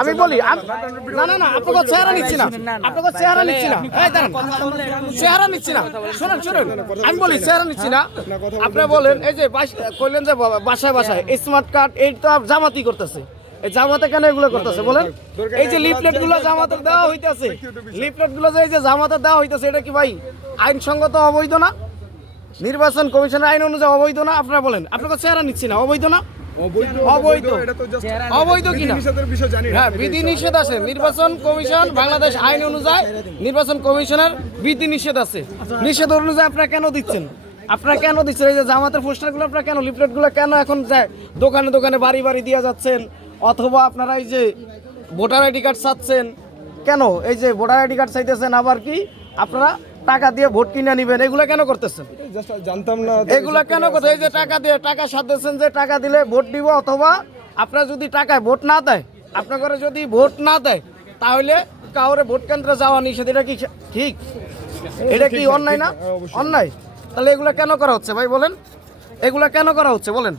আমি বলি না না না, আপনাকে চেহারা নিচ্ছি না, আপনাকে চেহারা নিচ্ছি না, এই দাঁড়ান, চেহারা নিচ্ছি না, শুনুন শুনুন, আমি বলি চেহারা নিচ্ছি না। আপনি বলেন এই যে কইলেন যে বাসায় বাসায় স্মার্ট কার্ড, এই তো জামাতি করতেছে, এই জামাতে কেন এগুলো করতেছে বলেন? এই যে লিফলেট গুলো জামাতে দেওয়া হইতেছে, লিফলেট গুলো যে এই যে জামাতে দেওয়া হইতেছে, এটা কি ভাই আইনসঙ্গত অবৈধ না? নির্বাচন কমিশনের আইন অনুযায়ী অবৈধ না? আপনারা বলেন, আপনাকে চেহারা নিচ্ছি না, অবৈধ না? অবৈধ, অবৈধ কিনা? হ্যাঁ, বিধি নিষেধ আছে, নির্বাচন কমিশন বাংলাদেশ আইন অনুযায়ী নির্বাচন কমিশনের বিধি নিষেধ আছে, নিষেধ অনুযায়ী আপনারা কেন দিচ্ছেন? আপনারা কেন দিচ্ছেন? এই যে জামাতের পোস্টারগুলো আপনারা কেন, লিফলেটগুলো কেন এখন যায় দোকানে দোকানে বাড়ি বাড়ি দিয়ে যাচ্ছেন, অথবা আপনারা এই যে ভোটার আইডি কার্ড চাচ্ছেন কেন? এই যে ভোটার আইডি কার্ড চাইতেছেন, আবার কি আপনারা টাকা দিয়ে ভোট কিনে নেবেন, এগুলো কেন করতেছেন? জানতাম না এগুলো কেন করতে? এই যে টাকা দিয়ে, টাকা সাথেছেন যে টাকা দিলে ভোট দিব, অথবা আপনারা যদি টাকায় ভোট না দেয়, আপনার ঘরে যদি ভোট না দেয়, তাহলে কাউরে ভোট কেন্দ্রে যাওয়া নিষেধ, এটা কি ঠিক? এটা কি অন্যায় না? অন্যায়। তাহলে এগুলো কেন করা হচ্ছে ভাই বলেন? এগুলো কেন করা হচ্ছে বলেন?